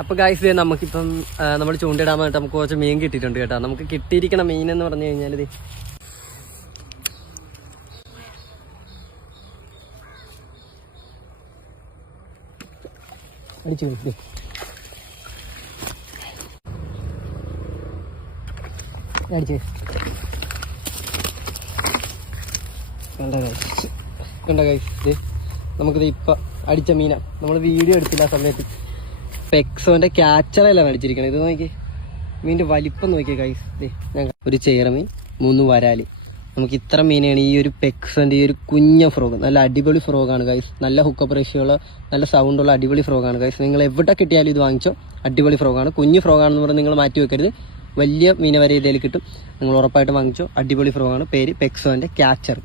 അപ്പൊ ഗായ്സ് നമുക്കിപ്പം നമ്മൾ ചൂണ്ടിടാൻ വേണ്ടിട്ട് നമുക്ക് കുറച്ച് മീൻ കിട്ടിയിട്ടുണ്ട് കേട്ടോ. നമുക്ക് കിട്ടിയിരിക്കണ മീൻ എന്ന് പറഞ്ഞു കഴിഞ്ഞാൽ ഇത് അടിച്ചു അടിച്ചേ കണ്ട ഗൈസ് നമുക്കിത് ഇപ്പം അടിച്ച മീന നമ്മൾ വീഡിയോ എടുത്തില്ല ആ സമയത്ത് പെക്സോന്റെ ക്യാച്ചറെല്ലാം അടിച്ചിരിക്കണം. ഇത് നോക്കി മീനിന്റെ വലിപ്പം നോക്കിയേ ഗൈസ്. ഒരു ചേറമീൻ 3 വരാല്. നമുക്ക് ഇത്ര മീനാണ് ഈ ഒരു പെക്സോന്റെ ഈ ഒരു കുഞ്ഞ ഫ്രോഗ്. നല്ല അടിപൊളി ഫ്രോഗാണ് ഗൈസ്. നല്ല ഹുക്കപ്പ് റേഷ്യോയുള്ള നല്ല സൗണ്ടുള്ള അടിപൊളി ഫ്രോഗാണ് ഗൈസ്. നിങ്ങൾ എവിടെ കിട്ടിയാലും ഇത് വാങ്ങിച്ചോ, അടിപൊളി ഫ്രോഗാണ്. കുഞ്ഞു ഫ്രോഗാണെന്ന് പറഞ്ഞാൽ നിങ്ങൾ മാറ്റി വെക്കരുത്, വലിയ മീന വരെ ഇതിൽ കിട്ടും. നിങ്ങൾ ഉറപ്പായിട്ട് വാങ്ങിച്ചോ, അടിപൊളി ഫ്രോഗാണ്. പേര് പെക്സോന്റെ ക്യാച്ചർ.